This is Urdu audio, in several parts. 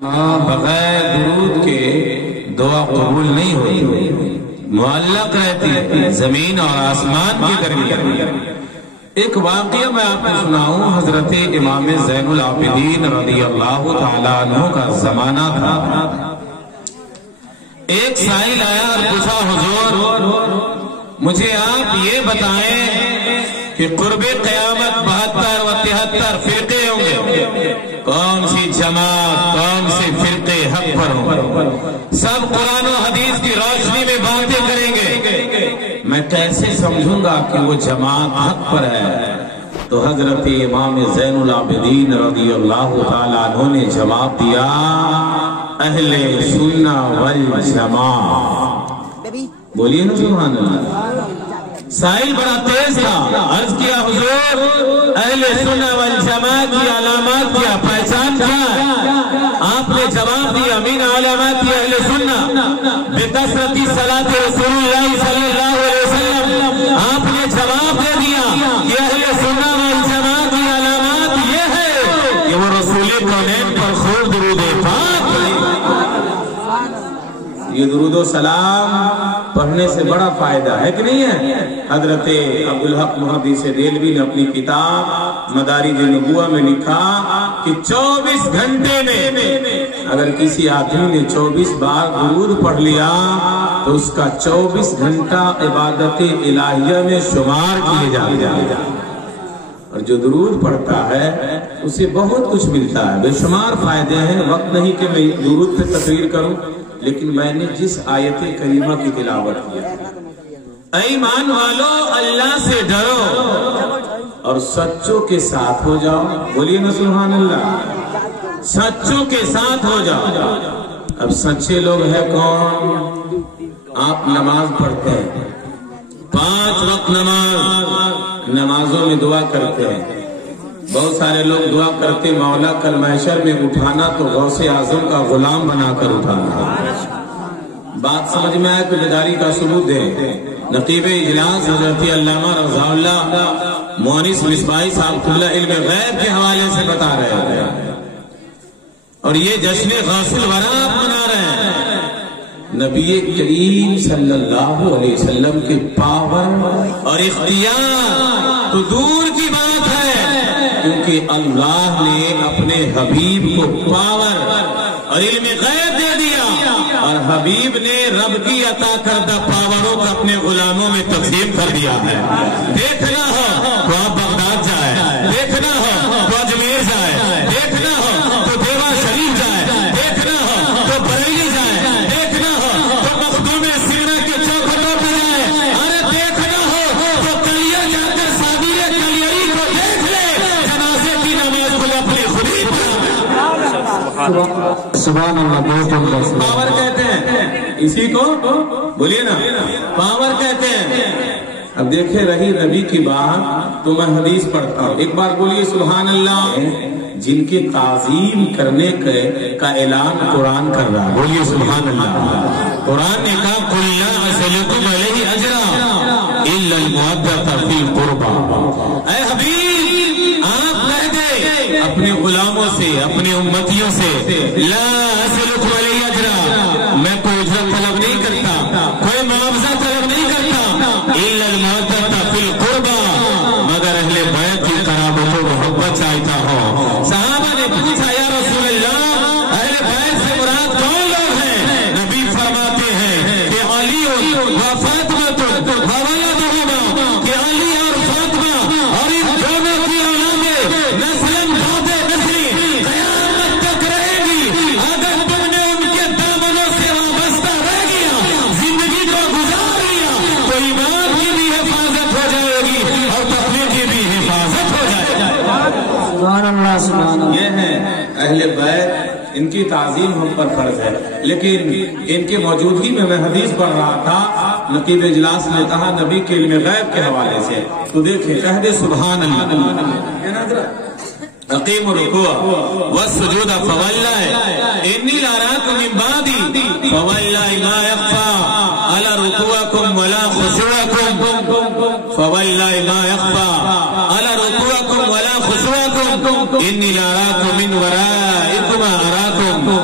بغیر درود کے دعا قبول نہیں ہوتی، معلق رہتی ہے زمین اور آسمان کے درمیان۔ ایک واقعہ میں آپ کو سناؤں، حضرت امام زین العابدین رضی اللہ تعالیٰ عنہ کا زمانہ تھا۔ ایک سائل آیا اور پوچھا، حضور مجھے آپ یہ بتائیں کہ قرب قیامت 72 و 73 فرقے ہوں گے، کون سی جماعت کون سے فرقے حق پر ہوں؟ سب قرآن و حدیث کی روشنی میں باتیں کریں گے، میں کیسے سمجھوں گا کہ وہ جماعت حق پر ہے؟ تو حضرت امام زین العابدین رضی اللہ تعالیٰ عنہ نے جواب دیا، اہل سنہ والجماعت۔ بولیے نا سبحان اللہ۔ سائل بڑا تیز تھا، عرض کیا حضور اہل سنہ والجماعت کی علامات کیا، پہچان کیا؟ آپ نے جواب دیا، من علامات اہل سنہ بکثرت صلاۃ رسول اللہ صلی اللہ علیہ وسلم۔ آپ نے جواب دے دیا کہ اہل سنہ والجماعت کی علامات یہ ہے کہ وہ رسول کونین پر خوب درود پاک۔ یہ درود و سلام پڑھنے سے بڑا فائدہ ہے کہ نہیں ہے؟ حضرت عبدالحق محدث دہلوی نے اپنی کتاب مدارج النبوہ میں لکھا کہ 24 گھنٹے میں اگر کسی آدمی نے 24 بار درود پڑھ لیا تو اس کا 24 گھنٹہ عبادت الہیہ میں شمار کیے جاتے ہیں، اور جو درود پڑھتا ہے اسے بہت کچھ ملتا ہے، بے شمار فائدے ہیں۔ وقت نہیں کہ میں درود پہ تقریر کروں، لیکن میں نے جس آیت کریمہ کی تلاوت کیا، اے ایمان والو اللہ سے ڈرو اور سچوں کے ساتھ ہو جاؤ۔ بولیے نا سبحان اللہ، سچوں کے ساتھ ہو جاؤ۔ اب سچے لوگ ہیں کون؟ آپ نماز پڑھتے ہیں، 5 وقت نمازوں میں دعا کرتے ہیں۔ بہت سارے لوگ دعا کرتے، مولا کل محشر میں اٹھانا تو غوث اعظم کا غلام بنا کر اٹھانا۔ بات سمجھ میں آئے تو بیداری کا ثبوت دے۔ نقیب اجلاس حضرت علامہ رضا اللہ مؤنس مصباحی صاحب اللہ علم غیب کے حوالے سے بتا رہے ہیں، اور یہ جشن غوث الورا منا رہے ہیں۔ نبی کریم صلی اللہ علیہ وسلم کے پاور اور اختیار تو دور کی بات ہے، کیونکہ اللہ نے اپنے حبیب کو پاور اور علم غیب دے دیا، اور حبیب نے رب کی عطا کردہ پاوروں کو اپنے غلاموں میں تقسیم کر دیا ہے۔ دیکھنا ہو تو آپ بغداد جائے، دیکھنا ہو تو اجمیر جائے، دیکھنا ہو تو دیوا شریف جائے، دیکھنا ہو تو بریلی جائے، دیکھنا ہو تو مخدوم سینا کے چوکھٹوں پہ جائے، ارے دیکھنا ہو تو کلیہ جا کر صابر کلیری کو دیکھ لے، جنازے کی نماز کو اپنی خودی سبحان اللہ۔ پاور کہتے ہیں اسی کو، بولیے نا، پاور کہتے ہیں۔ اب دیکھیں رہی نبی کی بات تو میں حدیث پڑھتا ہوں، ایک بار بولیے سبحان اللہ۔ جن کی تعظیم کرنے کا اعلان قرآن کر رہا ہے، بولیے سبحان اللہ۔ قرآن نے کہا قُلْ لَا أَسْأَلُكُمْ عَلَيْهِ أَجْرًا إِلَّا الْمَوَدَّةَ فِي الْقُرْبَى۔ اے حبیب آپ کہہ دے اپنے غلاموں سے، اپنی امتیوں سے، لا أسألكم علیہ اجرا، میں کوئی اجرت طلب نہیں کرتا، کوئی معاوضہ طلب نہیں کرتا، إِلَّا الْمَوَدَّةَ فِي الْقُرْبَى، مگر اہل بیت کی قرابت و محبت چاہتا ہوں۔ صحابہ نے پوچھا یا رسول اللہ اہل بیت سے مراد کون لوگ ہیں؟ نبی فرماتے ہیں کہ علی و فاطمہ وولدہما، کہ علی اور فاطمہ اور ان دونوں کی اولادیں نسلاً بعد نسلی قیامت تک رہے گی۔ اگر تم نے ان کے دامنوں سے وابستہ رہ گیا، زندگی کو گزار لیا، تو ایمان کی بھی حفاظت ہو جائے گی اور تقوی کی بھی حفاظت ہو جائے گی۔ سبحان اللہ، سبحان اللہ۔ یہ ہے اہل بیت، ان کی تعظیم ہم پر فرض ہے، لیکن ان کے موجودگی میں حدیث پڑھ رہا تھا، نقیب اجلاس نے کہا نبی کے علم غیب کے حوالے سے، تو دیکھیں کہہ دے سبحان اللہ۔ اقیم الرکوع والسجود فواللہ انی لاراکم من بعدی فواللہ ما یخفى علی رکوعکم ولا خشوعکم، فواللہ ما یخفى علی رکوعکم ولا خشوعکم انی لاراکم من ورائکم اراکم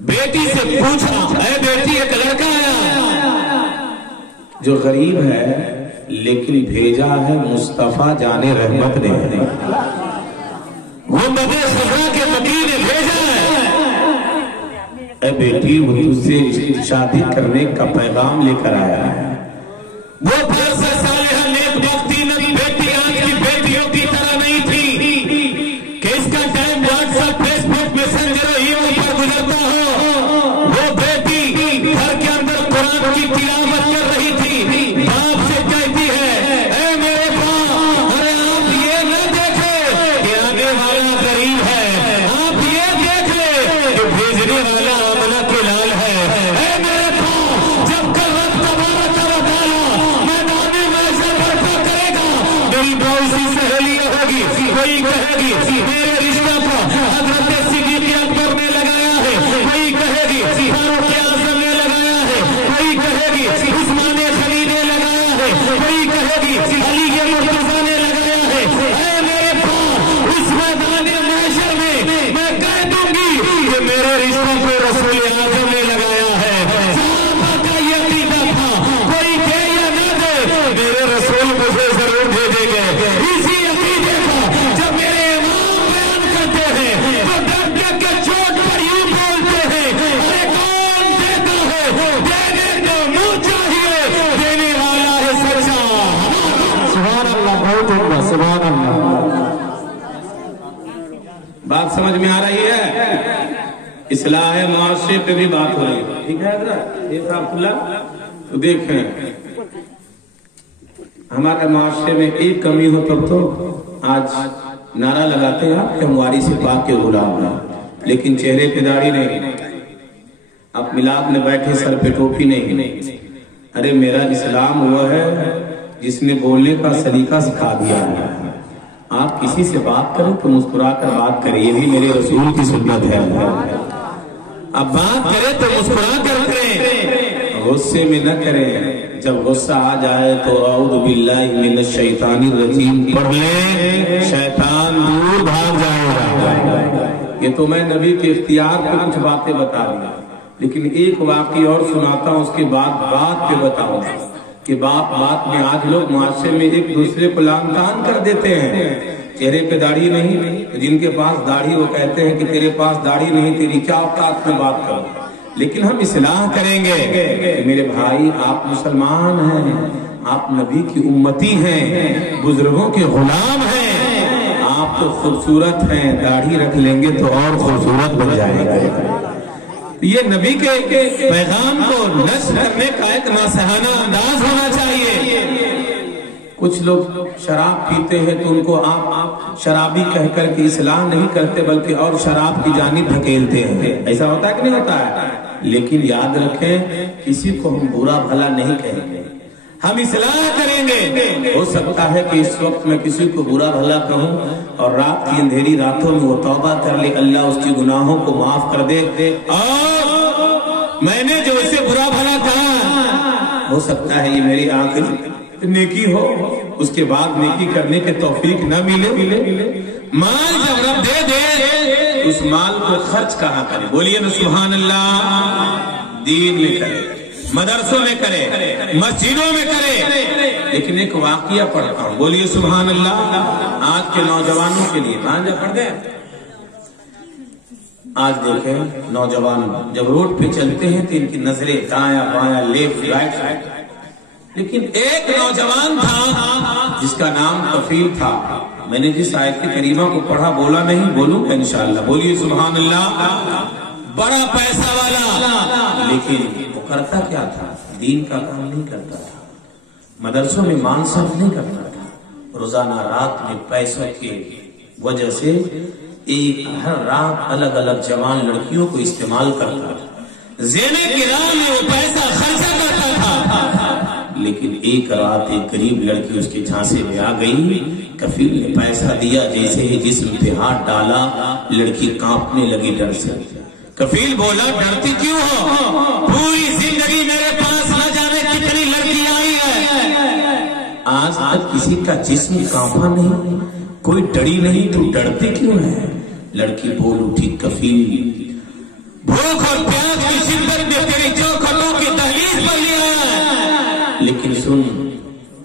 بیٹی سے پوچھا اے بیٹی ایک لڑکا آیا جو غریب ہے لیکن بھیجا ہے مصطفیٰ جان رحمت نے، وہ مدے صفا کے نبی نے بھیجا ہے، اے بیٹی وہ تجھ سے شادی کرنے کا پیغام لے کر آیا ہے۔ وہ 5 صالحہ نیک بختی نبی بیٹی آج کی بیٹیوں کی طرح نہیں تھی کہ اس کا ٹائم واٹس ایپ فیس بک میسنجر ایمو پر گزرتا ہو۔ وہ بیٹی گھر کے اندر قرآن کی تلاوت کر رہی تھی، باپ سے کہتی ہے اے میرے باپ، ارے آپ یہ نہ دیکھیں کہ آنے والا غریب ہے، آپ یہ دیکھ لیں کہ بھیجنے والا آمنہ کے لال ہے۔ اے میرے باپ، جب کل رب تبارک و تعالیٰ میدان محشر برپا کرے گا، میری بہت سی سہیلیاں ہوگی، کوئی کہے گی میرے رشتہ کو حضرت صدیق اکبر نے لگایا ہے، کوئی کہے گی فاروق اعظم نے لگایا ہے، کوئی کہے گی عثمان غنی نے لگایا ہے، کوئی کہے گی علی مرتضیٰ نے لگایا ہے۔ اے میرے باپ، اس میدان محشر میں کہہ دوں گی کہ میرے رشتہ کو رسول اعظم نے لگایا ہے۔ صحابہ کا یہ عقیدہ تھا، کوئی دے یا نہ دے میرے رسول مجھے ضرور بھیجیں گے۔ اسی عقیدے کا جب میرے امام بیان کرتے ہیں تو ڈٹ ڈٹ کے چوٹ پر یوں بولتے ہیں، ارے کون دیتا ہے، دینے کا منہ چاہیے، دینے والا ہے سچا۔ سبحان اللہ، بہت عمدہ، سبحان اللہ۔ بات سمجھ میں آ رہی ہے؟ اصلاح معاشرے پہ بھی بات ہو رہی ہے، ٹھیک ہے حضرت؟ یہ صاحب اللہ تو دیکھیں ہمارے معاشرے میں ایک کمی ہو تب تو آج نعرہ لگاتے ہیں آپ کہ ہم وارث پاک کے غلام ہیں، لیکن چہرے پہ داڑھی نہیں، آپ میلاد میں بیٹھے سر پہ ٹوپی نہیں۔ ارے میرا اسلام وہ ہے جس نے بولنے کا سلیقہ سکھا دیا ہے، آپ کسی سے بات کریں تو مسکرا کر بات کریں، یہ بھی میرے رسول کی سنت ہے۔ اب بات کریں تو مسکرا کر کریں، غصے میں نہ کریں، جب غصہ آ جائے تو اعوذ باللہ من الشیطان الرجیم پڑھ لیں، شیطان دور بھاگ جائے گا۔ یہ تو میں نبی کے اختیار پر کچھ باتیں بتا دیا، لیکن ایک واقعی اور سناتا ہوں، اس کے بعد بات پہ بتاؤں کہ بات میں آج لوگ معاشرے میں ایک دوسرے کو لعن طعن کر دیتے ہیں۔ چہرے پہ داڑھی نہیں، جن کے پاس داڑھی وہ کہتے ہیں کہ تیرے پاس داڑھی نہیں، تیری کیا اوقات میں بات کروں۔ لیکن ہم اصلاح کریں گے کہ میرے بھائی آپ مسلمان ہیں، آپ نبی کی امتی ہیں، بزرگوں کے غلام ہیں، آپ تو خوبصورت ہیں، داڑھی رکھ لیں گے تو اور خوبصورت بن جائے گا۔ یہ نبی کے پیغام کو نشر کرنے کا ایک ناصحانہ انداز ہونا چاہیے۔ کچھ لوگ شراب پیتے ہیں تو ان کو آپ شرابی کہہ کر کے اصلاح نہیں کرتے بلکہ اور شراب کی جانب دھکیلتے ہیں، ایسا ہوتا ہے کہ نہیں ہوتا ہے؟ لیکن یاد رکھیں کسی کو ہم برا بھلا نہیں کہیں گے، ہم اصلاح کریں گے۔ ہو سکتا ہے کہ اس وقت میں کسی کو برا بھلا کہوں اور رات کی اندھیری راتوں میں وہ توبہ کر لے، اللہ اس کی گناہوں کو معاف کر دے، اور میں نے جو اسے برا بھلا کہا ہو سکتا ہے یہ میری آخری نیکی ہو، اس کے بعد نیکی کرنے کے توفیق نہ ملے۔ مال جب رب دے دے اس مال کو خرچ کہاں کرے؟ بولیے نا سبحان اللہ۔ دین میں کرے، مدرسوں میں کرے، مسجدوں میں کرے۔ لیکن ایک واقعہ پڑھتا ہوں، بولیے سبحان اللہ۔ آج کے نوجوانوں کے لیے بھانجا پڑھ گئے۔ آج دیکھیں نوجوان جب روڈ پہ چلتے ہیں تو ان کی نظریں دایاں بایاں، لیفٹ رائٹ، لیکن ایک نوجوان تھا جس کا نام کفیل تھا۔ میں نے جس آیت کریمہ کو پڑھا بولا نہیں، بولوں گا انشاءاللہ، بولیے سبحان اللہ۔ بڑا پیسہ والا، لیکن وہ کرتا کیا تھا؟ دین کا کام نہیں کرتا تھا، مدرسوں میں مان صرف نہیں کرتا تھا، روزانہ رات میں پیسوں کی وجہ سے ایک ہر رات الگ الگ جوان لڑکیوں کو استعمال کرتا تھا، زینے کی راہ میں وہ پیسہ خرچہ کرتا تھا۔ لیکن ایک رات ایک غریب لڑکی اس کے جھانسے میں آ گئی، کفیل نے پیسہ دیا، جیسے ہی جسم پہ ہاتھ ڈالا لڑکی کانپنے لگی ڈر سے۔ کفیل بولا ڈرتی کیوں ہو؟ پوری زندگی میرے پاس نہ جانے کتنی لڑکی آئی ہے، آج تک کسی کا جسم کانپا نہیں، کوئی ڈری نہیں، تو ڈرتی کیوں ہے؟ لڑکی بول اٹھی کفیل بھوک اور پیاس کی شدت نے تیری چوکھٹوں کی دہلیز پر لیا ہے، لیکن سن،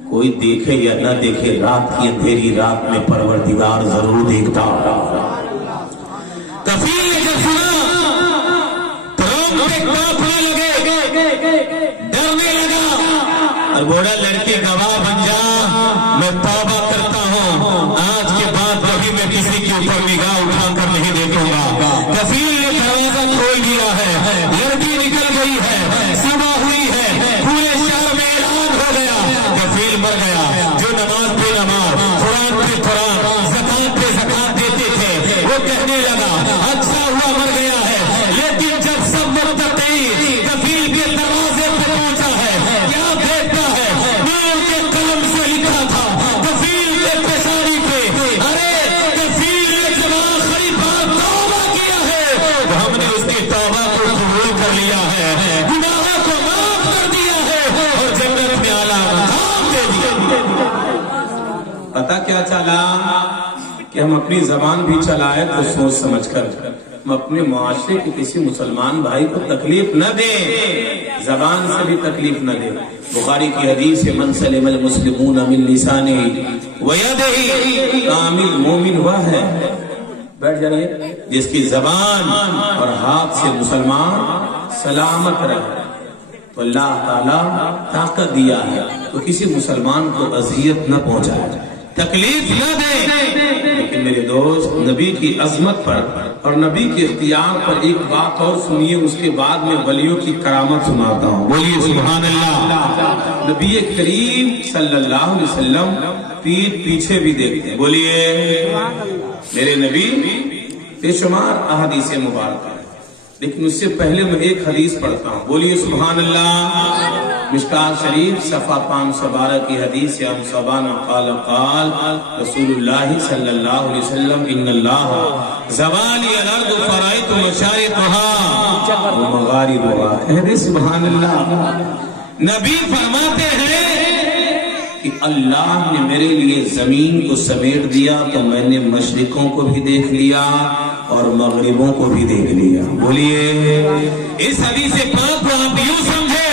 کوئی دیکھے یا نہ دیکھے، رات کی اندھیری رات میں پروردگار ضرور دیکھتا ہوگا۔ کفیل نے جب سنا تو روم پہ کانپنے لگے، ڈرنے لگا، اور بوڑھا لڑکی گواہ بن جا، میں توبہ کرتا ہوں، آج کے بعد کبھی میں کسی کے اوپر نگاہ اٹھا کر نہیں دیکھوں گا۔ کفیل نے دروازہ کھول دیا ہے، لڑکی نکل گئی ہے، صبح ہوئی ہے، پورے شہر میں اعلان ہو گیا، کفیل مر گیا۔ جو نماز پہ نماز، قرآن پہ قرآن، زکات پہ زکات دیتے تھے، وہ کہنے لگا اچھا ہوا مر گیا ہے، لیکن جب سب متقی کفیل کے دروازے پہ پہنچا ہے، کیا دیکھتا ہے؟ نور کے قلم سے لکھا تھا کفیل کے پیشانی پہ، ارے کفیل نے جب آخری بار توبہ کیا ہے تو ہم نے اس کی توبہ کو قبول کر لیا ہے، گناہوں کو معاف کر دیا ہے، اور جنت میں اعلیٰ مقام دے دیا۔ پتہ کیا چلا کہ ہم اپنی زبان بھی چلائے تو سوچ سمجھ کر، ہم اپنے معاشرے کے کسی مسلمان بھائی کو تکلیف نہ دیں، زبان سے بھی تکلیف نہ دیں۔ بخاری کی حدیث ہے، من سلم المسلمون من لسانہ ویدہ، کامل مومن وہ ہے، بیٹھ جائیے، جس کی زبان اور ہاتھ سے مسلمان سلامت رہے، تو اللہ تعالیٰ طاقت دیا ہے تو کسی مسلمان کو اذیت نہ پہنچائے، تکلیف نہ دے۔ لیکن میرے دوست، نبی کی عظمت پر اور نبی کے اختیار پر ایک بات اور سنیے، اس کے بعد میں ولیوں کی کرامت سناتا ہوں، بولیے سبحان اللہ۔ نبی کریم صلی اللہ علیہ وسلم پیٹھ پیچھے بھی دیکھتے ہیں، بولیے میرے نبی بے شمار احادیث مبارکہ، لیکن اس سے پہلے میں ایک حدیث پڑھتا ہوں، بولیے سبحان اللہ۔ مشکات شریف صفحہ 512 کی حدیث سے ہم سبحانہ قال قال رسول اللہ صلی اللہ علیہ وسلم، ان اللہ زوالی الارض فرائت مشارقها ومغاربها، اے سبحان اللہ۔ نبی فرماتے ہیں کہ اللہ نے میرے لیے زمین کو سمیٹ دیا تو میں نے مشرقوں کو بھی دیکھ لیا اور مغربوں کو بھی دیکھ لیا، بولیے۔ اس حدیث پاک کو آپ یوں سمجھے،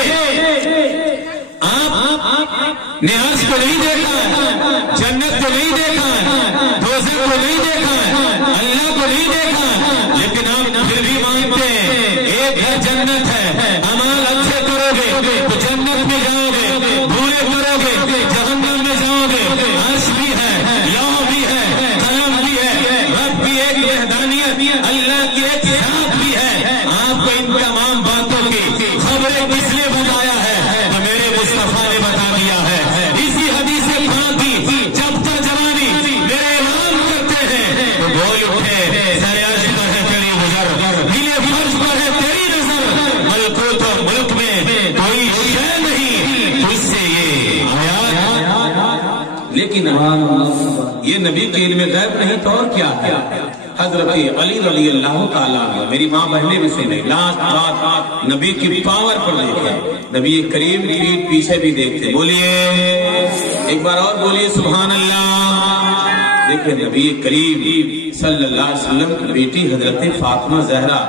آپ نے عرش کو نہیں دیکھا ہے، جنت کو نہیں دیکھا ہے، دوزخ کو نہیں دیکھا ہے، اللہ کو نہیں دیکھا ہے، لیکن آپ پھر بھی مانتے ہیں ایک ہے جنت ہے، اعمال اچھے کرو گے تو جنت میں جاؤ گے، برے کرو گے جہنم میں جاؤ گے۔ عرش بھی ہے، لوح بھی ہے، قلم بھی ہے، رب بھی ایک وحدانیت، اللہ کی ایک ذات بھی ہے۔ آپ کو ان تمام باتوں کی خبریں کس نے بتایا ہے؟ تو میرے مصطفیٰ نے بتا دیا ہے۔ اسی حدیث پاک کی جب ترجمانی میرے امام کرتے ہیں تو بول اٹھے، سر عرش پر ہے تیری نظر، دل فرش پر ہے تیری نظر، ملکوت و ملک میں کوئی شے نہیں تجھ سے یہ آیات۔ لیکن یہ نبی کے علم غیب نہیں تو اور کیا ہے؟ حضرت علی رضی اللہ تعالیٰ عنہ، میری ماں بہنیں بھی سنیں، لاسٹ بات نبی کی پاور پر دیکھیں، نبی کریم کی پیچھے بھی دیکھتے، بولیے ایک بار اور بولیے سبحان اللہ۔ دیکھیں نبی کریم صلی اللہ علیہ وسلم کی بیٹی حضرت فاطمہ زہرا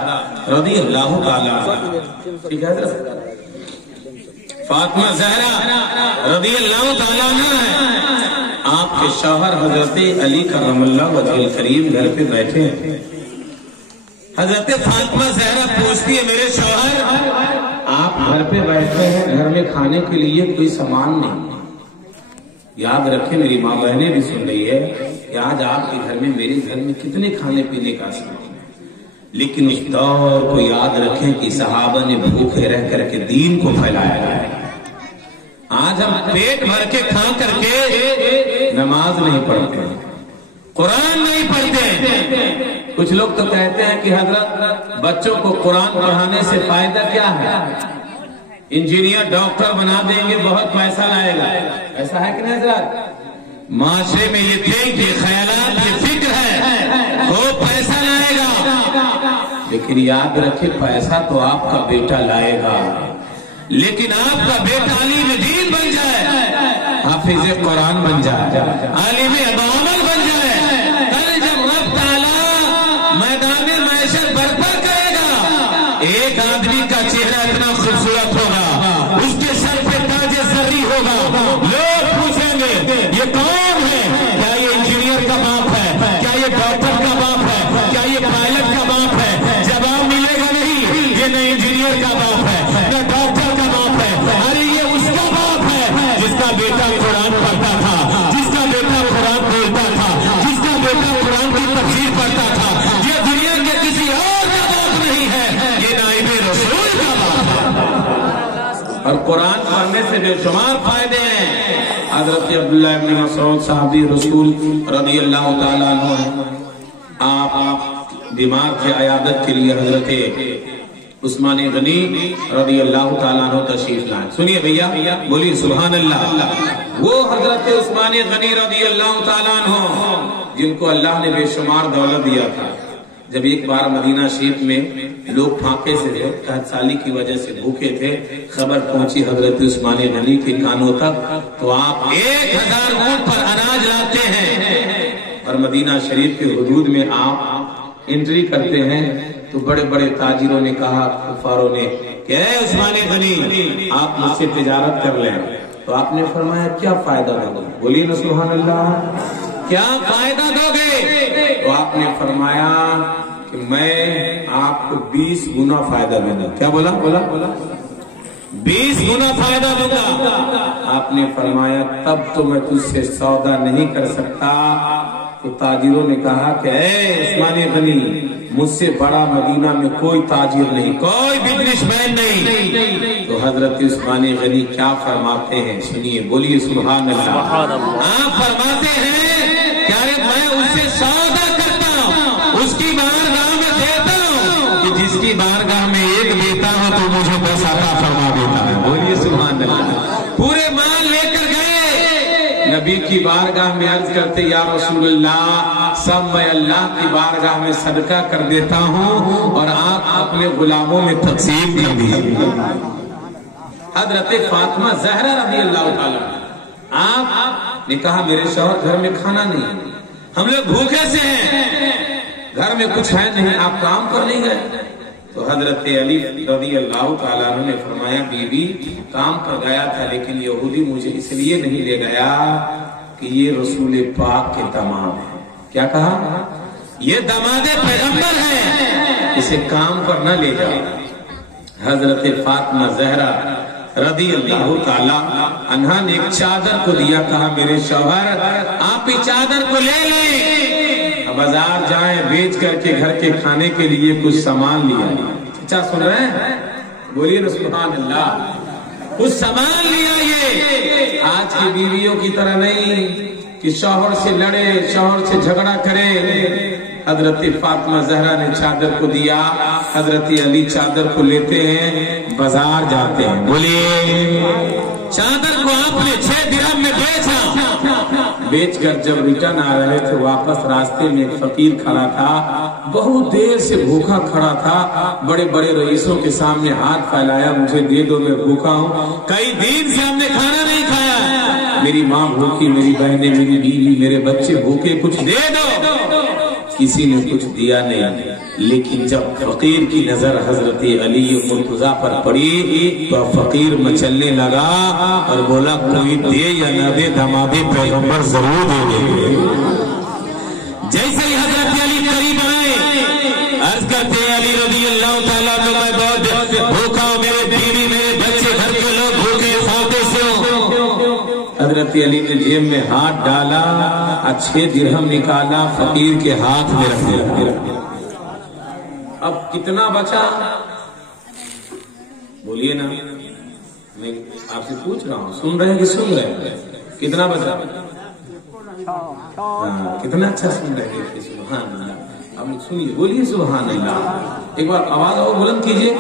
رضی اللہ تعالیٰ عنہ، ٹھیک ہے حضرت فاطمہ زہرا رضی اللہ تعالیٰ عنہ ہے، آپ کے شوہر حضرت علی کرم اللہ وجہ الکریم گھر پہ بیٹھے ہیں۔ حضرت فاطمہ زہرا پوچھتی ہے، میرے شوہر آپ گھر پہ بیٹھے ہیں، گھر میں کھانے کے لیے کوئی سامان نہیں؟ یاد رکھیں، میری ماں بہنیں بھی سن رہی ہے کہ آج آپ کے گھر میں میرے گھر میں کتنے کھانے پینے کا سامان ہے، لیکن اس دور کو یاد رکھیں کہ صحابہ نے بھوکے رہ کر کے دین کو پھیلایا ہے۔ آج ہم پیٹ بھر کے کھا کر کے نماز نہیں پڑھتے، قرآن نہیں پڑھتے۔ کچھ لوگ تو کہتے ہیں کہ حضرت بچوں کو قرآن پڑھانے سے فائدہ کیا ہے؟ انجینئر ڈاکٹر بنا دیں گے، بہت پیسہ لائے گا، ایسا ہے کہ نہیں حضرت؟ معاشرے میں یہ دین کے خیالات، یہ فکر ہے، وہ پیسہ لائے گا، لیکن یاد رکھیں پیسہ تو آپ کا بیٹا لائے گا، لیکن آپ کا بیٹا عالم دین بن جائے، حافظ قرآن بن جائے، عالم عمل بن جائے، کل جب رب تعالیٰ میدان معیشت برپا کرے گا ایک آدمی کا چہرہ اتنا خوبصورت ہوگا، اس کے سر پہ تاج زری ہوگا، لوگ پوچھیں گے یہ کون ہے؟ کیا یہ انجینئر کا باپ ہے؟ کیا یہ ڈاکٹر کا باپ ہے؟ کیا یہ پائلٹ کا باپ ہے؟ جواب ملے گا نہیں، یہ نہ انجینئر کا باپ ہے نہ ڈاکٹر کا باپ ہے، ارے یہ اس کا باپ ہے جس کا بیٹا قرآن پڑھتا تھا، جس کا بیٹا قرآن بولتا تھا، جس کا بیٹا قرآن کی تفسیر پڑھتا تھا۔ یہ دنیا کے کسی اور کا باپ نہیں ہے، یہ نائب رسول کا باپ ہے۔ اور قرآن پڑھنے سے بے شمار فائدے ہیں۔ حضرت عبداللہ ابن مسعود صحابی رسول رضی اللہ تعالیٰ عنہ ہیں، آپ بیمار کے عیادت کے لیے حضرت عثمان غنی رضی اللہ تعالیٰ عنہ تشریف لائے۔ سنیے بھیا، بولیے سبحان اللہ۔ وہ حضرت عثمان غنی رضی اللہ تعالیٰ عنہ جن کو اللہ نے بے شمار دولت دیا تھا، جب ایک بار مدینہ شریف میں لوگ پھانکے سے تھے، قحط سالی کی وجہ سے بھوکے تھے، خبر پہنچی حضرت عثمان غنی کے کانوں تک، تو آپ 1000 اونٹ پر اناج لاتے ہیں اور مدینہ شریف کے حدود میں آپ انٹری کرتے ہیں۔ تو بڑے بڑے تاجروں نے کہا، کفاروں نے کہ اے عثمان غنی آپ مجھ سے تجارت کر لیں، تو آپ نے فرمایا کیا فائدہ دو گے؟ بولیے نا سبحان اللہ، کیا فائدہ دو گے؟ تو آپ نے فرمایا کہ میں آپ کو 20 گنا فائدہ دوں گا۔ کیا بولا؟ 20 گنا فائدہ دوں گا۔ آپ نے فرمایا تب تو میں تجھ سے سودا نہیں کر سکتا۔ تو تاجروں نے کہا کہ اے عثمان غنی مجھ سے بڑا مدینہ میں کوئی تاجر نہیں، کوئی بزنس مین نہیں۔ تو حضرت عثمان غنی کیا فرماتے ہیں؟ سنیے، بولیے سبحان اللہ۔ آپ فرماتے ہیں کہ میں اس سے سودا کرتا ہوں، اس کی بارگاہ میں دیتا ہوں کہ جس کی بارگاہ میں ایک دیتا ہوں تو مجھے 10 عطا فرما دیتا ہے۔ بولیے سبحان اللہ۔ پورے مال لے کر گئے نبی کی بارگاہ میں، عرض کرتے یا رسول اللہ سب میں اللہ کی بارگاہ میں صدقہ کر دیتا ہوں اور آپ اپنے غلاموں میں تقسیم کر دیجیے۔ حضرت فاطمہ زہرا رضی اللہ تعالیٰ آپ نے کہا میرے شوہر گھر میں کھانا نہیں، ہم لوگ بھوکے سے ہیں، گھر میں کچھ ہے نہیں، آپ کام پر نہیں گئے؟ تو حضرت علی رضی اللہ تعالیٰ عنہ نے فرمایا بی کام پر گیا تھا، لیکن یہودی مجھے اس لیے نہیں لے گیا کہ یہ رسول پاک کے داماد ہیں۔ کیا کہا؟ یہ داماد پیغمبر ہیں، اسے کام پر نہ لے جاؤ۔ حضرت فاطمہ زہرا رضی اللہ تعالیٰ عنہا نے ایک چادر کو دیا، کہا میرے شوہر آپ اس چادر کو لے لیں، بازار جائیں بیچ کر کے گھر کے کھانے کے لیے کچھ سامان لیا۔ چچا سن رہے ہیں؟ بولیے نا سبحان اللہ۔ کچھ سامان لیا۔ یہ آج کی بیویوں کی طرح نہیں کہ شوہر سے لڑے، شوہر سے جھگڑا کرے۔ حضرت فاطمہ زہرا نے چادر کو دیا، حضرت علی چادر کو لیتے ہیں، بازار جاتے ہیں۔ بولیے، چادر کو آپ نے 6 درہم میں بیچا۔ بیچ کر جب ریٹرن آ رہے تھے واپس، راستے میں ایک فقیر کھڑا تھا، بہت دیر سے بھوکا کھڑا تھا، بڑے بڑے رئیسوں کے سامنے ہاتھ پھیلایا، مجھے دے دو میں بھوکا ہوں، کئی دن سے ہم نے کھانا نہیں کھایا، میری ماں بھوکی، میری بہنیں، میری بیوی، میرے بچے بھوکے، کچھ دے دو۔ کسی نے کچھ دیا نہیں، لیکن جب فقیر کی نظر حضرت علی مرتضیٰ پر پڑی تو فقیر مچلنے لگا اور بولا کوئی دے یا نہ دے داماد پیغمبر ضرور دے گے۔ جیسے ہی حضرت علی قریب آئے، عرض کرتے علی رضی اللہ تعالیٰ عنہ میں بہت بھوکا ہوں، میرے بیوی میرے بچے گھر کے لوگ بھوکے سوتے سے ہوں۔ حضرت علی نے جیب میں ہاتھ ڈالا، 6 درہم نکالا، فقیر کے ہاتھ میں رکھ دیا۔ اب کتنا بچا؟ بولیے نا، میں آپ سے پوچھ رہا ہوں، سن رہے ہیں کہ سن رہے ہیں؟ کتنا بچا؟ کتنا اچھا سن رہے ہیں، سبحان اللہ۔ اب سنیے، بولیے سبحان اللہ، ایک بار آواز اور بلند کیجئے۔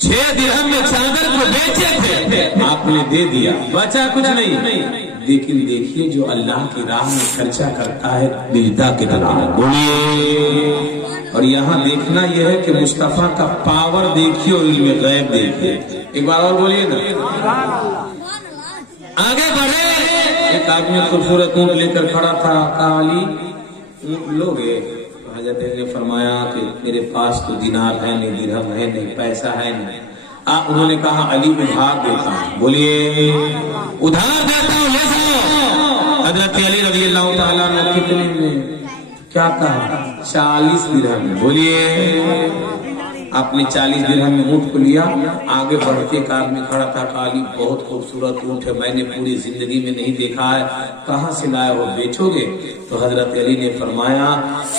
6 درہم میں چادر کو بیچے تھے، آپ نے دے دیا، بچا کچھ نہیں، لیکن دیکھیے جو اللہ کی راہ میں خرچہ کرتا ہے ملتا کتنا۔ بولیے، اور یہاں دیکھنا یہ ہے کہ مصطفیٰ کا پاور دیکھیے اور علم غیب دیکھیے۔ ایک بار اور بولیے نا، آگے بڑھے۔ ایک آدمی خوبصورت اونٹ لے کر کھڑا تھا، کہا علی اونٹ لوگے؟ حضرت علی نے فرمایا کہ میرے پاس تو دینار ہے نہیں، درہم ہے نہیں، پیسہ ہے نہیں۔ انہوں نے کہا علی ادھار دیتا ہوں۔ بولیے ادھار دیتا ہوں، لے جاؤ۔ حضرت علی رضی اللہ تعالیٰ نے کتنے میں کیا کہا؟ 40 درہم میں۔ بولیے آپ نے 40 درہم میں اونٹ کو لیا، آگے بڑھتے کار میں کھڑا تھا، علی بہت خوبصورت اونٹ ہے، میں نے پوری زندگی میں نہیں دیکھا ہے، کہاں سے لائے ہو، بیچو گے؟ تو حضرت علی نے فرمایا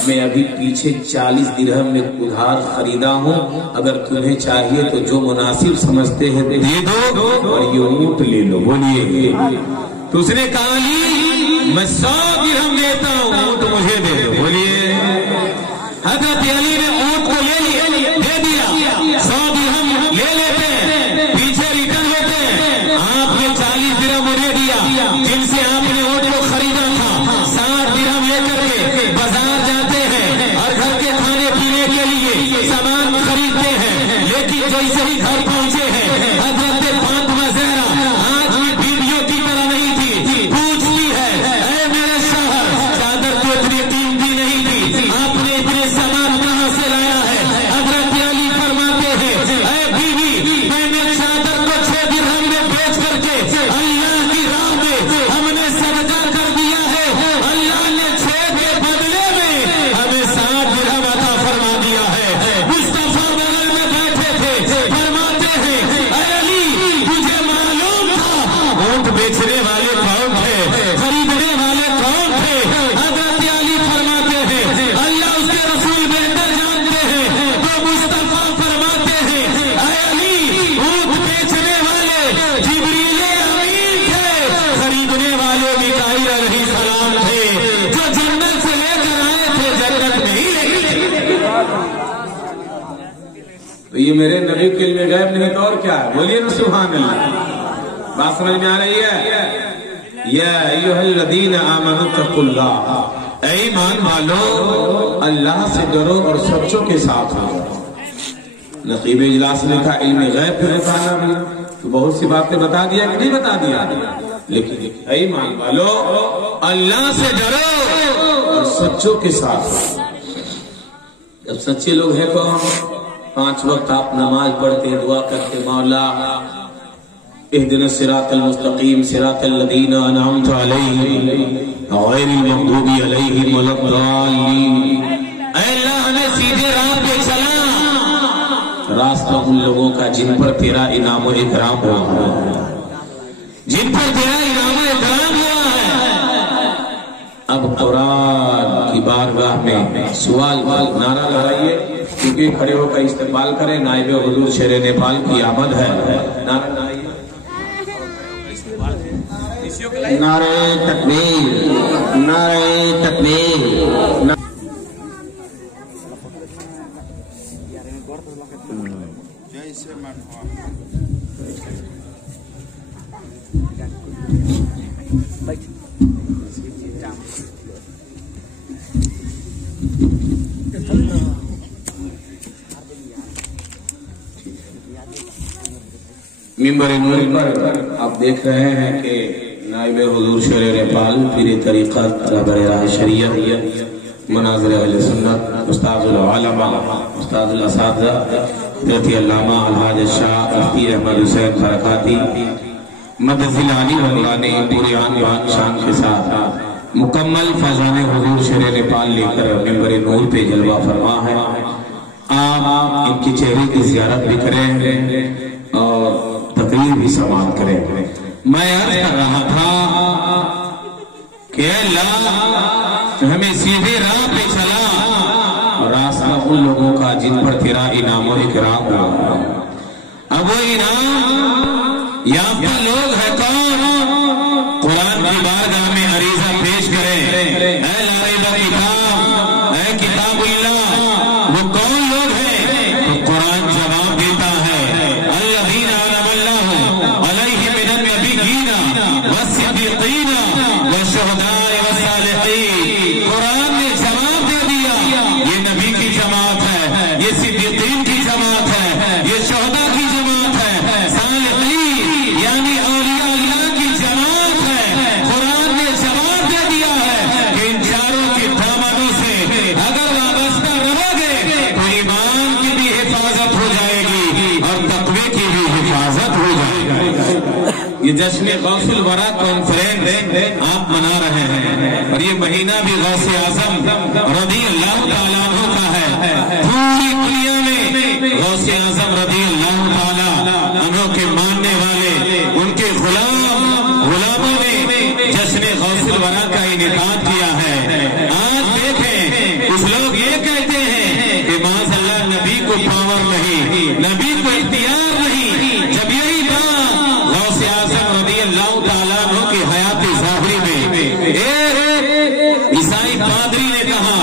میں ابھی پیچھے 40 درہم میں ادھار خریدا ہوں، اگر تمہیں چاہیے تو جو مناسب سمجھتے ہیں دے دو اور یہ اونٹ لے لو۔ بولیے تو اس نے کہا علی میں 100 درہم دیتا ہوں، اونٹ مجھے دے دو۔ بولیے حضرت علی نے اونٹ کو لے لیا، دے دیا، 100 درہم لے لیتے ہیں، پیچھے ریٹرن ہوتے ہیں، آپ نے 40 درہم انہیں دیا جن سے آپ نے اونٹ کو خریدا تھا، 60 درہم لے کر کے بازار جاتے ہیں اور گھر کے کھانے پینے کے لیے سامان خریدتے ہیں، لیکن جیسے ہی گھر پہنچے ہیں حضرت فاطمہ زہرا آج بھی بیویوں کی طرح نہیں تھی، پوچھتی ہے اے میرے شوہر چادر تو اتنی قیمتی نہیں تھی، آپ نے اتنے سامان کہاں سے لایا ہے؟ حضرت علی فرماتے ہیں اے بیوی میں نے چادر کو 6 درہم میں بیچ کر کے اللہ کی راہ میں ہم نے صدقہ کر دیا ہے، اللہ نے 6 کے بدلے میں ہمیں 60 درہم عطا فرما دیا ہے۔ مصطفیٰ بغل میں بیٹھے تھے، فرماتے ہیں اے علی مجھے معلوم تھا اونٹ بیچنے والے کون تھے، خریدنے والے کون تھے۔ حضرت علی فرماتے ہیں اللہ اس کے رسول بہتر جانتے ہیں، تو مصطفیٰ فرماتے ہیں اے علی اونٹ بیچنے والے جبریل امین تھے، خریدنے والے میکائیل علیہ السلام تھے، جو جنت سے لے کر آئے تھے جنت میں ہی لے گئے۔ تو یہ میرے نبی کے علم غیب نہیں تو اور کیا ہے؟ بولیے نا سبحان اللہ۔ بات سمجھ میں آ رہی ہے؟ یا ایھا الذین آمنوا اتقوا اللہ، اے ایمان والو اللہ سے ڈرو اور سچوں کے ساتھ ہو۔ نقیب اجلاس نے کہا علم غیب پہ بتانا بھی تو بہت سی باتیں بتا دیا کہ نہیں بتا دیا، لیکن اے ایمان والو اللہ سے ڈرو اور سچوں کے ساتھ ہو۔ جب سچے لوگ ہیں کون؟ 5 وقت آپ نماز پڑھتے دعا کرتے مولا اهدنا الصراط المستقیم صراط الذین انعمت علیہم غیر المغضوب علیہم ولا الضالین۔ اے اللہ ہمیں سیدھے راہ پہ چلا، راستہ ان لوگوں کا جن پر تیرا انعام و اکرام ہوا ہے، جن پر تیرا انعام و اکرام ہوا ہے۔ اب قرآن کی بارگاہ میں سوال نعرہ لگائیے، کیونکہ کھڑے ہو کر استقبال کریں، نائب حضور شیر نیپال کی آمد ہے۔ نعرہ لگائیے، نعرہ تکبیر، نعرہ تکبیر۔ ممبر نور پر آپ دیکھ رہے ہیں کہ نائب حضور شیر نیپال پیر طریقت رہبر راہ شریعت مناظر اہل سنت استاد العلماء استاد الاساتذہ حضرت علامہ الحاج شاہ مفتی احمد حسین برکاتی مدد ذیلانی ونورانی پورے آن شان کے ساتھ مکمل فیضان حضور شیر نیپال لے کر ممبر نور پہ جلوہ فرما ہے۔ آپ ان کی چہرے کی زیارت بھی کریں اور تقریر بھی سماعت کریں۔ میں عرض کر رہا تھا کہ اللہ ہمیں سیدھے راہ پہ چلا، راستہ ان لوگوں کا جن پر تیرا انعام و اکرام ہوا۔ اب وہ انعام یافتہ لوگ ہیں کون؟ قرآن کی بارگاہ میں عریضہ پیش کریں، اے لا ریب کتاب، اے کتاب اللہ، وہ کون لوگ ہیں؟ تو قرآن جواب دیتا ہے الذین انعم اللہ علیہم من النبیین والصدیقین والشہداء والصالحین۔ قرآن نے جواب دے دیا، یہ نبی کی جماعت ہے، یہ صدیقین کی جماعت ہے، یہ شہداء کی جماعت ہے، صالحین یعنی اولیاء اللہ یہ جشن غوث الورا کانفرنس آپ منا رہے ہیں اور یہ مہینہ بھی غوث اعظم رضی اللہ تعالیٰ عنہ کا ہے. پوری دنیا میں غوث اعظم رضی اللہ تعالیٰ عنہ کے ماننے والے ان کے غلاموں نے جشن غوث الورا کا انعقاد کیا ہے. آج دیکھیں کچھ لوگ یہ کہتے ہیں کہ معاذ اللہ نبی کو پاور نہیں، نبی کو اختیار نہیں، جب یہی بات غوث اعظم رضی اللہ تعالیٰ عنہ کی حیات ظاہری میں ایک عیسائی پادری نے کہا،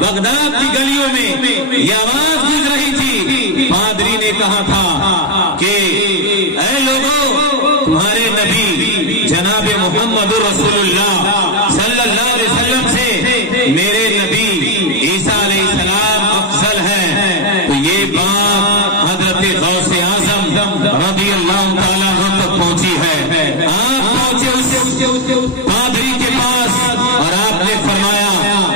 بغداد کی گلیوں میں یہ آواز گونج رہی تھی، پادری نے کہا تھا کہ اے لوگوں، تمہارے نبی جناب محمد رسول اللہ صلی اللہ علیہ وسلم سے میرے نبی عیسیٰ علیہ السلام افضل ہے. تو یہ بات حضرت غوث اعظم رضی اللہ تعالیٰ عنہ تک پہنچی ہے. آپ پہنچے اس پادری کے پاس اور آپ نے فرمایا،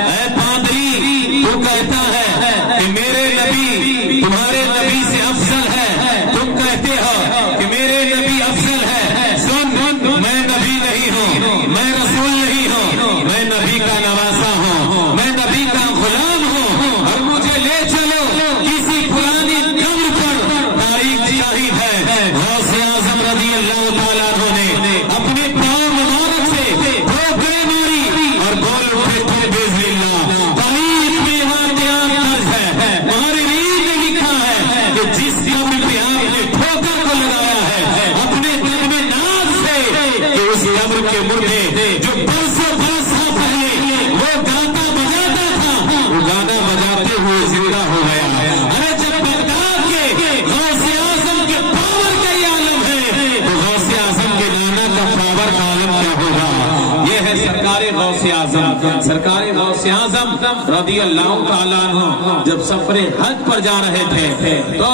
اے پادری، تو کہتا ہے کہ میرے نبی تمہارے نبی سے افضل ہے، تم کہتے ہو کہ میرے نبی افضل ہے. سن، میں نبی نہیں ہوں، میں رسول نہیں ہوں، میں نبی کا نواسا ہوں، میں نبی کا غلام ہوں، اور مجھے لے چلو کسی پرانی قبر پر. تاریخ شاہد ہے غوث اعظم رضی اللہ تعالیٰ عنہ نے اپنے پاؤں مبارک سے ٹھوکریں ماری اور بول اٹھے تھے بسم اللہ. تاریخ میں واقعہ درج ہے، محررین نے لکھا ہے کہ جس قبر پہ آپ نے ٹھوکر کو لگایا ہے اپنے دل میں ناز سے کہ اس قبر کے مردے جو برسوں برسوں پہلے وہ گانا بجاتا تھا، وہ گانا بجاتے ہوئے زندہ ہو گیا. ارے جب بغداد کے غوث اعظم کے پاور کا یہ عالم ہے تو غوث اعظم کے نانا کا پاور کا عالم کیا ہوگا. یہ ہے سرکار غوث اعظم. سرکار غوث اعظم رضی اللہ تعالیٰ عنہ جب سفر حج پر جا رہے تھے تو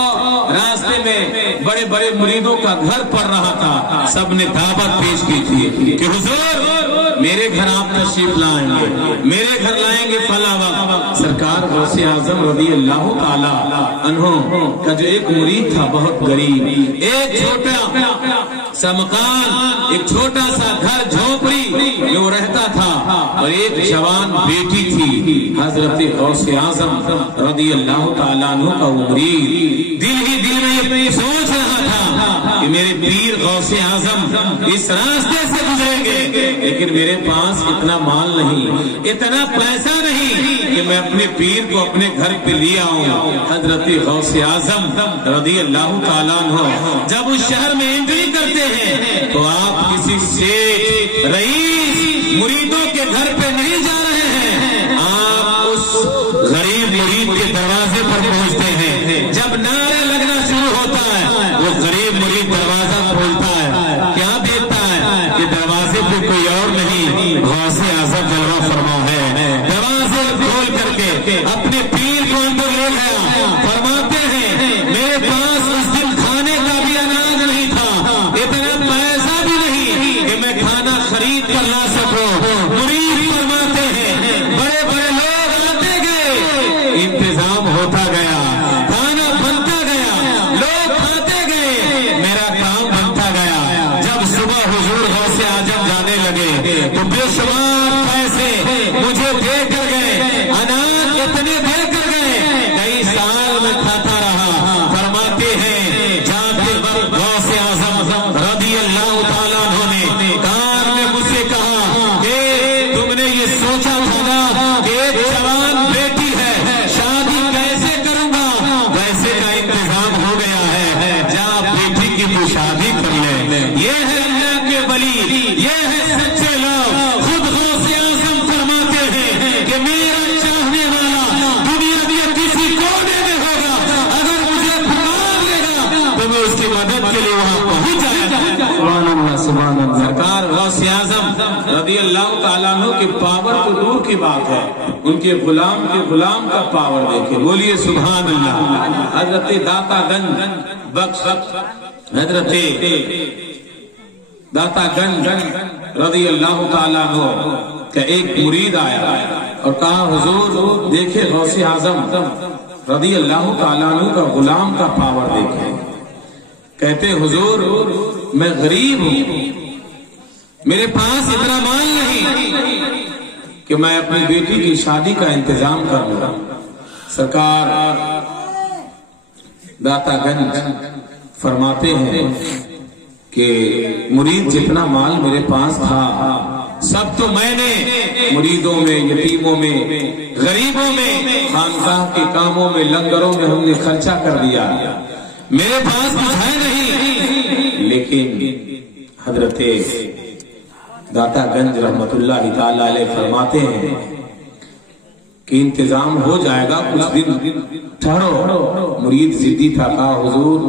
راستے میں بڑے بڑے مریدوں کا گھر پڑ رہا تھا. سب نے دعوت پیش کی تھی کہ حضور میرے گھر آپ تشریف لائیں گے، میرے گھر لائیں گے فلاں وقت. سرکار غوث اعظم رضی اللہ تعالیٰ عنہ کا جو ایک مرید تھا بہت غریب، ایک چھوٹا سا مکان، ایک چھوٹا سا گھر جھونپڑی میں وہ رہتا تھا، اور ایک جوان بیٹی تھی. حضرت غوث اعظم رضی اللہ تعالیٰ عنہ کا وہ مرید دل ہی دل میں یہ سوچ رہا تھا کہ میرے پیر غوث اعظم اس راستے سے گزریں گے، لیکن میرے پاس اتنا مال نہیں، اتنا پیسہ نہیں کہ میں اپنے پیر کو اپنے گھر پہ لے آؤں. حضرت غوث اعظم رضی اللہ تعالیٰ عنہ جب اس شہر میں انٹری کرتے ہیں تو آپ کسی سیٹ رئیس مریدوں کے گھر پہ نہیں جا رہے ہیں، آپ اس غریب مرید کے دروازے پر پہنچتے ہیں. جب نعرہ لگنا شروع ہوتا ہے وہ غریب مرید دروازہ کھولتا ہے، کیا دیکھتا ہے کہ دروازے پہ کوئی اور نہیں، غوث اعظم جلوہ فرما ہے. دروازے کھول کر کے اپنے پیر کو اندر لے گیا. فرماتے ہیں میرے پاس اس دن کھانے کا بھی اناج نہیں تھا، اتنا پیسہ بھی نہیں کہ میں کھانا خرید کر لا سکوں. مرید فرماتے ہیں بڑے بڑے لوگ آتے گئے، انتظام ہوتا گیا، کھانا بنتا گیا، لوگ کھاتے گئے، میرا کام بنتا گیا. جب صبح حضور غوث اعظم جانے لگے تو بے شمار پیسے مجھے دے کر گئے، اناج اتنے دے کر گئے، کئی سال میں کھاتا رہا. فرماتے ہیں جاتے وقت غوث اعظم رضی اللہ تعالیٰ عنہ نے کار میں مجھ سے کہا کہ تم نے یہ سوچا تھا کہ ایک جوان بیٹی ہے، شادی کیسے کروں گا؟ ویسے کا انتظام ہو گیا ہے، جا بیٹی کی تو شادی کر لے. یہ ہے اللہ کے ولی، یہ ہے سچے لوگ. خود غوث اعظم فرماتے ہیں کہ میرا چاہنے والا دنیا میں کسی کونے میں ہوگا، اگر مجھے پکار لے گا تو میں اس کی مدد کے لیے وہاں پہنچ جایا جائے. سبحان اللہ سبحان اللہ. سرکار غوث اعظم رضی اللہ تعالیٰ عنہ کی پاور تو دور کی بات ہے، ان کے غلام کا پاور دیکھیں. بولیے سبحان اللہ. حضرت داتا گنج بخش حضرت داتا گنج رضی اللہ تعالیٰ عنہ کا ایک مرید آیا اور کہا حضور دیکھے غوث اعظم رضی اللہ تعالیٰ عنہ کا غلام کا پاور دیکھیں. کہتے حضور میں غریب ہوں، میرے پاس اتنا مال نہیں کہ میں اپنی بیٹی کی شادی کا انتظام کر لوں۔ سرکار داتا گنج فرماتے ہیں کہ مرید جتنا مال میرے پاس تھا سب تو میں نے مریدوں میں، یتیموں میں، غریبوں میں، خانقاہ کے کاموں میں، لنگروں میں ہم نے خرچہ کر دیا، میرے پاس کچھ ہے نہیں۔ لیکن حضرت داتا گنج رحمت اللہ تعالی علیہ فرماتے ہیں کہ انتظام ہو جائے گا، کچھ دن ٹھہرو۔ مرید ضدی تھا، کہا حضور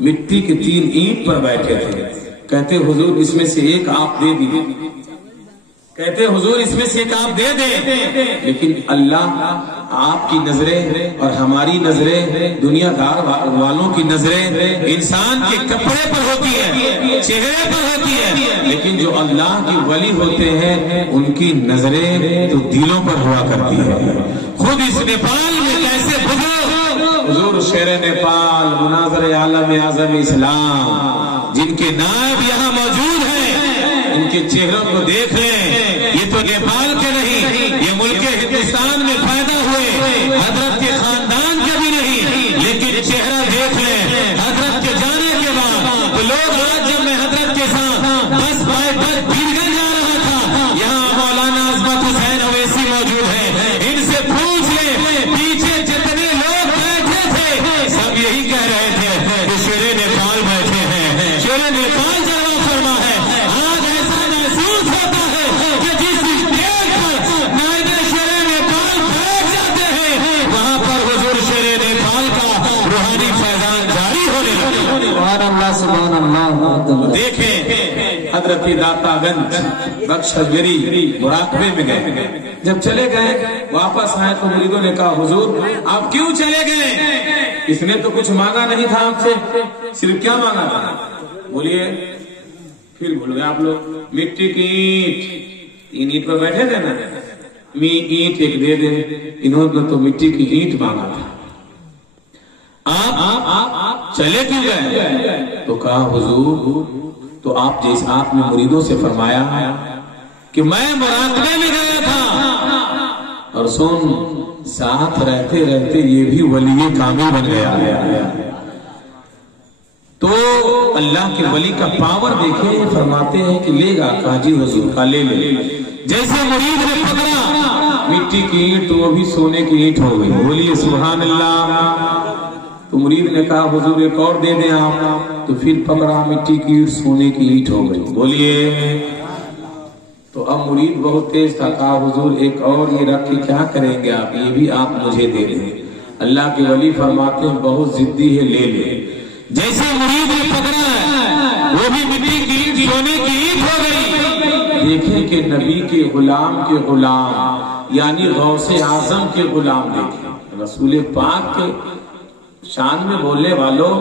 مٹی کے 3 اینٹ پر بیٹھے تھے، کہتے حضور اس میں سے ایک آپ دے دیجیے، کہتے حضور اس میں سے ایک آپ دے دیں، لیکن اللہ آپ کی نظریں اور ہماری نظریں، دنیا دار والوں کی نظریں انسان کے کپڑے پر ہوتی ہے، چہرے پر ہوتی ہے، لیکن جو اللہ کی ولی ہوتے ہیں ان کی نظریں تو دلوں پر ہوا کرتی ہے۔ خود اس نیپال میں کیسے حضور شیر نیپال، مناظر عالم اعظم اسلام، جن کے نائب یہاں موجود ہیں، ان کے چہروں کو دیکھ لیں، یہ تو نیپال کے نہیں، یہ ملک ہندوستان میں پیدا ہوئے حضرت کے خاندان کے بھی نہیں، لیکن چہرہ دیکھ لیں حضرت کے جانے کے بعد تو لوگ آج جب میں حضرت کے ساتھ بس بائے بس بھیڑ جا رہا تھا، یہاں مولانا عظمت حسین اویسی موجود ہے، ان سے پوچھ لیں پیچھے جتنے لوگ بیٹھے تھے سب یہی کہہ رہے تھے کہ شیر نیپال بیٹھے ہیں، شیر نیپال جلوہ فرما ہے۔ آج ایسا محسوس ہوتا ہے کہ جس اسٹیج پر نائب شیر نیپال بیٹھ جاتے ہیں وہاں پر حضور شیر نیپال کا روحانی فیضان جاری ہونے لگا۔ سبحان اللہ، سبحان اللہ۔ دیکھیں حضرت داتا گنج بخش حجویری مراقبے میں گئے، جب چلے گئے واپس آئے تو مریدوں نے کہا حضور آپ کیوں چلے گئے؟ اس نے تو کچھ مانگا نہیں تھا آپ سے، صرف کیا مانگا تھا؟ بولیے، پھر بھول گئے آپ لوگ۔ مٹی کی اینٹ، 3 اینٹ پر بیٹھے تھے نا، اینٹ ایک دے دے، انہوں نے تو مٹی کی اینٹ مانگا تھا۔ آپ چلے کیوں گئے؟ تو کہا حضور تو آپ جیسے آپ نے مریدوں سے فرمایا کہ میں مراقبے میں گیا تھا اور سن ساتھ رہتے رہتے یہ بھی ولی کامل بن گیا، تو اللہ کے ولی کا پاور دیکھیں، فرماتے ہیں کہ لے گا قاضی حضور کا لے لے، جیسے مرید نے پکڑا مٹی کی اینٹ تو وہ بھی سونے کی اینٹ ہو گئی۔ بولیے سبحان اللہ۔ تو مرید نے کہا حضور ایک اور دے دیں آپ، تو پھر پکڑا مٹی کی اینٹ سونے کی اینٹ ہو گئی۔ بولیے، تو اب مرید بہت تیز تھا، کہا حضور ایک اور یہ رکھ کے کیا کریں گے آپ، یہ بھی آپ مجھے دے دیں۔ اللہ کے ولی فرماتے ہیں بہت ضدی ہے، لے لے۔ جیسے مرید نے پکڑا ہے وہ بھی مٹی کی اینٹ سونے کی اینٹ ہو گئی۔ دیکھیں کہ نبی کے غلام کے غلام یعنی غوث اعظم کے غلام، دیکھیں رسول پاک کے شان میں بولنے والوں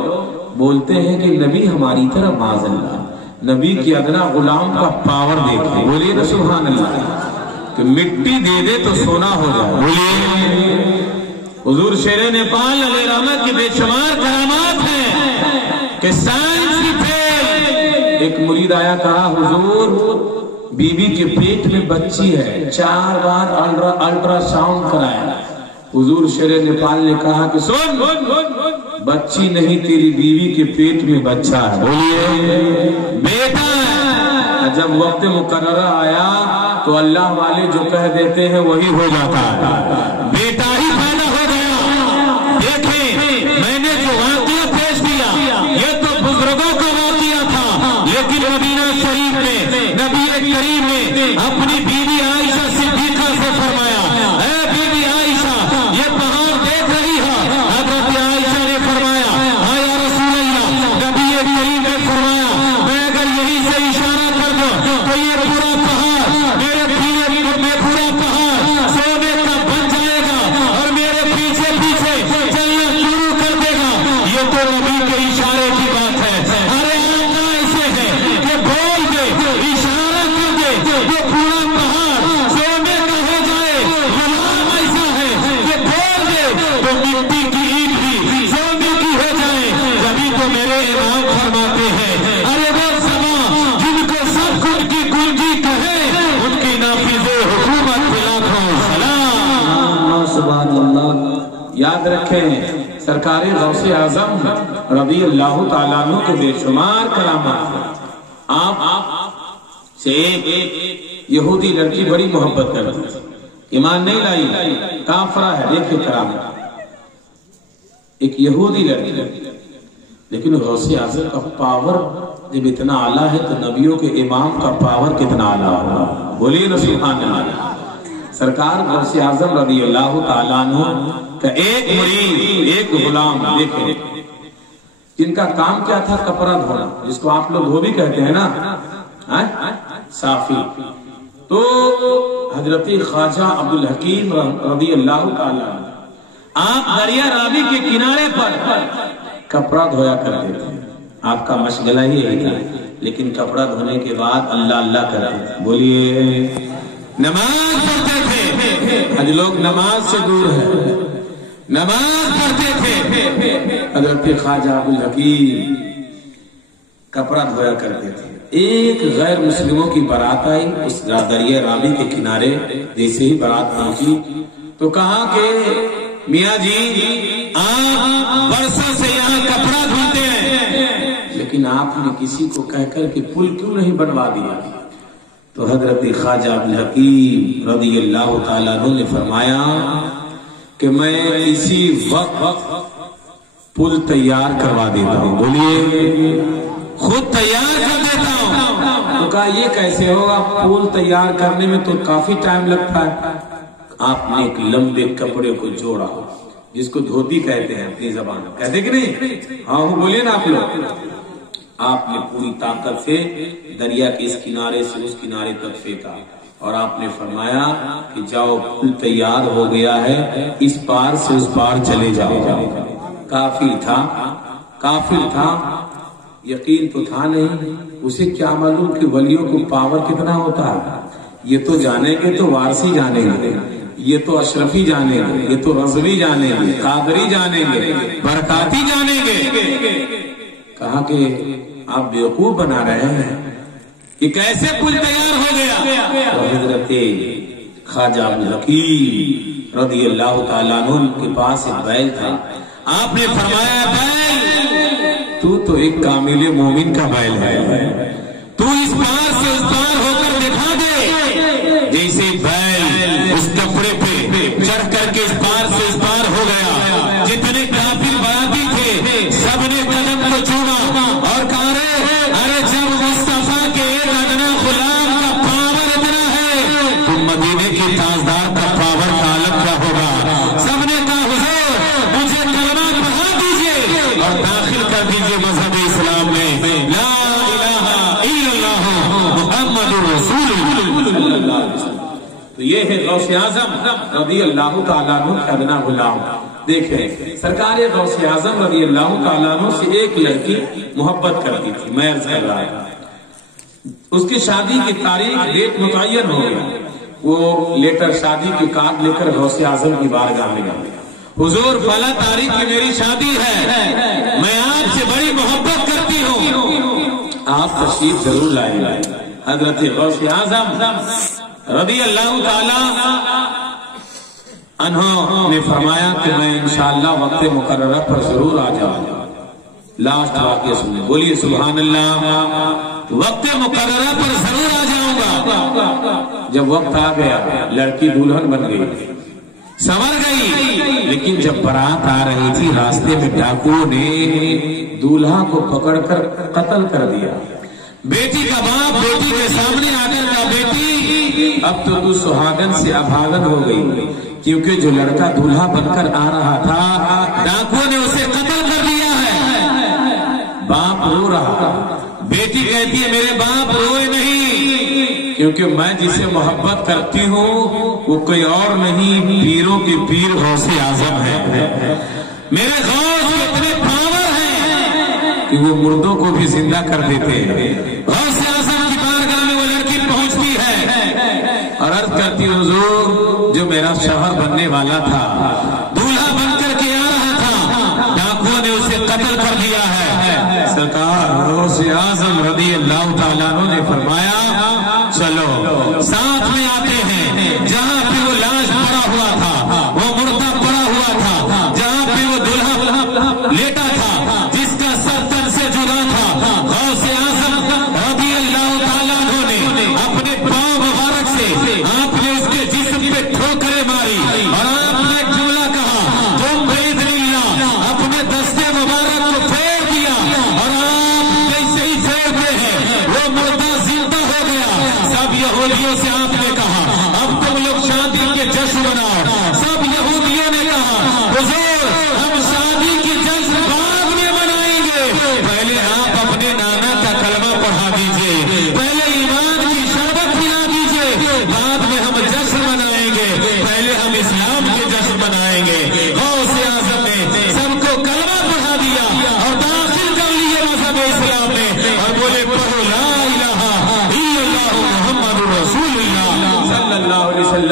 بولتے ہیں کہ نبی ہماری طرف معاذ اللہ، نبی کی ادنا غلام کا پاور دیکھیں، بولیے نا سبحان اللہ، کہ مٹی دے دے تو سونا ہو جائے۔ بولیے حضور شیر نیپال علیہ رحمت کی بے شمار کرامات ہیں کہ سائنس کی فیل۔ ایک مرید آیا، کہا حضور بی بی کے پیٹ میں بچی ہے، 4 بار الٹرا ساؤنڈ کرایا۔ حضور شیر نیپال نے کہا کہ سن، بچی نہیں تیری بیوی کے پیٹ میں بچہ ہے، بولیے بیٹا ہے۔ جب وقت مقررہ آیا تو اللہ والے جو کہہ دیتے ہیں وہی ہو جاتا ہے، بیٹا ہی پیدا ہو گیا۔ دیکھیں میں نے جو واقعہ پیش کیا یہ تو بزرگوں کا واقعہ تھا، لیکن مدینہ شریف میں نبی کریم نے اپنی بیوی عائشہ صدیقہ سے فرمایا، اے بیوی عائشہ یہ پہاڑ دیکھ رہی ہے؟ حضرت عائشہ نے فرمایا ہاں یا رسول اللہ۔ نبی کریم نے فرمایا میں اگر یہی سے اشارہ کر دوں تو یہ پورا پہاڑ میرے پیچھے میں پورا پہاڑ سونے کا بن جائے گا اور میرے پیچھے پیچھے چلنا شروع کر دے گا۔ یہ تو نبی کے اشارے کی بات ہے۔ ارے آقا ایسے ہے کہ بول دے، اشارہ کر دے، یہ پورا پہاڑ سونے کا ہو جائے۔ غلام ایسا ہے کہ بول دے تو مٹی کی اینٹ بھی سونے کی ہو جائے۔ جبھی تو میرے امام یاد رکھیں سرکار غوث اعظم رضی اللہ تعالیٰ عنہ کے بے شمار کرامات ہیں. آپ سے ایک یہودی لڑکی بڑی محبت کرتی تھی, ایمان نہیں لائی, کافرہ ہے, دیکھیں کرامات. ایک یہودی لڑکی, لیکن غوث اعظم کا پاور جب اتنا اعلیٰ ہے تو نبیوں کے امام کا پاور کتنا اعلیٰ ہوگا. بولیے نا سبحان اللہ. سرکار غوث اعظم رضی اللہ تعالیٰ عنہ کا ایک مرید, ایک غلام, دیکھیں جن کا کام کیا تھا, کپڑا دھونا, جس کو آپ لوگ دھوبی کہتے ہیں نا, صافی. تو حضرت خواجہ عبدالحکیم رضی اللہ تعالیٰ عنہ آپ دریا راوی کے کنارے پر کپڑا دھویا کرتے تھے. آپ کا مشغلہ ہی یہی تھا, لیکن کپڑا دھونے کے بعد اللہ اللہ کرتے تھے. بولیے, نماز پڑھتے تھے. آج لوگ نماز سے دور ہیں, نماز پڑھتے تھے. حضرت خواجہ عبدالحکیم کپڑا دھویا کرتے تھے. ایک غیر مسلموں کی بارات آئی اس دریا راوی کے کنارے. جیسے ہی بارات پہنچی تو کہا کہ میاں جی آپ برسوں سے یہاں کپڑا دھوتے ہیں, لیکن آپ نے کسی کو کہہ کر کہ پل کیوں نہیں بنوا دیا. تو حضرت خواجہ عبدالحکیم رضی اللہ تعالیٰ عنہ نے فرمایا کہ میں اسی وقت پل تیار کروا دیتا ہوں. بولیے, خود تیار کر دیتا ہوں. تو کہا یہ کیسے ہوگا, پل تیار کرنے میں تو کافی ٹائم لگتا ہے. آپ نے ایک لمبے کپڑے کو جوڑا, جس کو دھوتی کہتے ہیں اپنی زبان, کہتے کہ نہیں, ہاں بولیے نا آپ لوگ. آپ نے پوری طاقت سے دریا کے اس کنارے سے اس کنارے تک پھینکا اور آپ نے فرمایا کہ جاؤ پل تیار ہو گیا ہے, اس پار سے اس پار چلے جاؤ. کافر تھا, یقین تو تھا نہیں. اسے کیا معلوم کہ ولیوں کو پاور کتنا ہوتا ہے. یہ تو جانیں گے تو وارسی جانیں گے, یہ تو اشرفی جانیں گے, یہ تو رضوی جانیں گے, قادری جانیں گے, برکاتی جانیں گے. کہا کہ آپ بیوقوف بنا رہے ہیں کہ کیسے پل تیار ہو گیا. تو حضرت خواجہ عبدالحکیم رضی اللہ تعالیٰ عنہ کے پاس ایک بیل تھا. آپ نے فرمایا بیل تو ایک کامل مومن کا بیل ہے, تو اس پار سے اس پار ہو کر دکھا دے. جیسے بیل اس کپڑے پہ چڑھ کر کے اس پار سے اس پار ہو گیا, جتنے کافر باراتی تھے سب نے قدم کو چوما اور کہا ارے جب مصطفیٰ کے ایک ادنا غلام کا پاور اتنا ہے تو مدینے کے تاجدار کا پاور کا عالم کیا ہوگا. سب نے کہا حضور مجھے کلمہ پڑھا دیجئے اور داخل کر دیجئے مذہب اسلام میں, لا الہ الا اللہ محمد رسول اللہ. تو یہ ہے غوث اعظم رضی اللہ تعالیٰ عنہ کا ادنا غلام. دیکھیں سرکار غوث اعظم رضی اللہ تعالیٰ عنہ سے ایک لڑکی محبت کرتی تھی. میں عرض کر رہا تھا اس کی شادی کی تاریخ ڈیٹ متعین ہو گیا. وہ لیٹر شادی کی کارڈ لے کر غوث اعظم کی بارگاہ میں گئے. حضور فلاں تاریخ کی میری شادی ہے, میں آپ سے بڑی محبت کرتی ہوں, آپ تشریف ضرور لائیں. حضرت غوث اعظم رضی اللہ تعالیٰ عنہ نے فرمایا کہ میں انشاءاللہ وقت مقررہ پر ضرور آ جاؤں گا. لاسٹ واقعہ سنیں, بولیے سبحان اللہ. وقت مقررہ پر ضرور آ جاؤں گا. جب وقت آ گیا لڑکی دلہن بن گئی, سنور گئی, لیکن جب بارات آ رہی تھی راستے میں ڈاکوؤں نے دولہا کو پکڑ کر قتل کر دیا. بیٹی کا باپ بیٹی کے سامنے آ کر کہا بیٹی اب تو سہاگن سے ابھاگن ہو گئی, کیونکہ جو لڑکا دولہا بن کر آ رہا تھا ڈاکوؤں نے اسے قتل کر دیا ہے. باپ رو رہا, بیٹی کہتی ہے میرے باپ روئے نہیں, کیونکہ میں جسے محبت کرتی ہوں وہ کوئی اور نہیں, پیروں کے پیر غوث اعظم ہے. میرے غوث اتنے پاور ہیں کہ وہ مردوں کو بھی زندہ کر دیتے ہیں. غوث اعظم کی بارگاہ میں وہ لڑکی پہنچتی ہے اور عرض کرتی حضور جو میرا شوہر بننے والا تھا دولہا بن کر کے آ رہا تھا, ڈاکوؤں نے اسے قتل کر دیا ہے. سرکار غوث اعظم رضی اللہ تعالیٰ عنہ نے فرمایا چلو ساتھ میں آتے ہیں. جہاں پہ وہ لاش پڑا ہوا تھا, وہ مردہ پڑا ہوا تھا, جہاں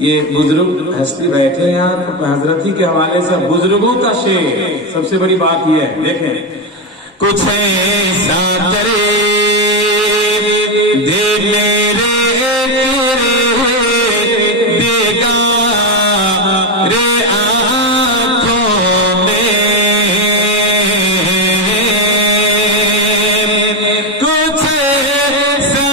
یہ بزرگ ہستی بیٹھے ہیں یہاں تو حضرت ہی کے حوالے سے بزرگوں کا شعر سب سے بڑی بات یہ ہے، دیکھیں کچھ ایسا کرے دے میرے دیگا رے آنکھوں میں، کچھ ایسا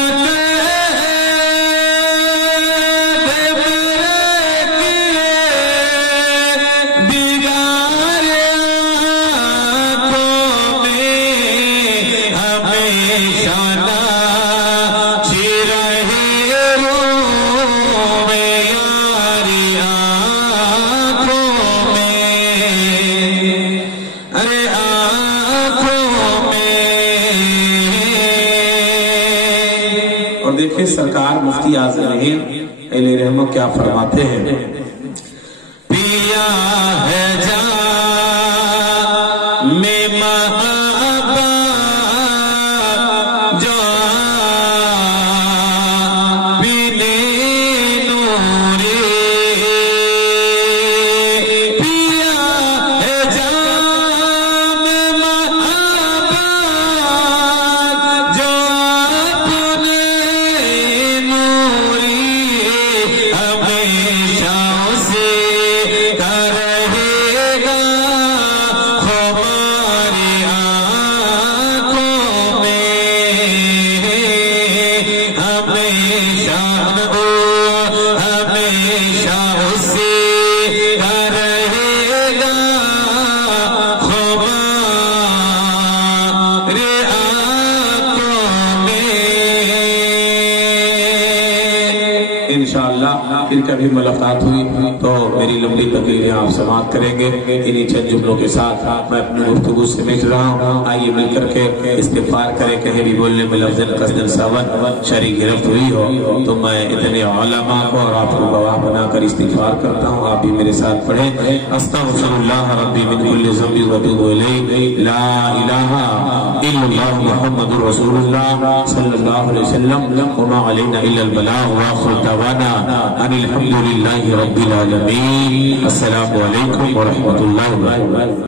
اور دیکھیں سرکار مفتی اعظم ہند علیہ رحمہ کیا فرماتے ہیں، پیا ہے جام میں محبت جو پینے نوری، پیا ہے جام میں محبت جو انشاءاللہ پھر کبھی ملاقات ہوئی تو میری لمبی تقریریں آپ سماعت کریں گے۔ انہی چند جملوں کے ساتھ میں اپنی گفتگو سے مٹ رہا ہوں، آئیے مل کر کے استغفار کریں، کہیں بھی بولنے میں لفظ قصدن سون شرعی گرفت ہوئی ہو تو میں اتنے علماء کو اور آپ کو گواہ بنا کر استغفار کرتا ہوں، آپ بھی میرے ساتھ پڑھیں، استغفر اللہ ربی من کل ذنب واتوب الیہ، لا الہ الا اللہ محمد رسول اللہ صلی اللہ علیہ وسلم، وما علینا الا البلاغ، وآخر دعوانا ان الحمد للہ رب العالمین۔ السلام علیکم ورحمۃ اللہ وبرکاتہ۔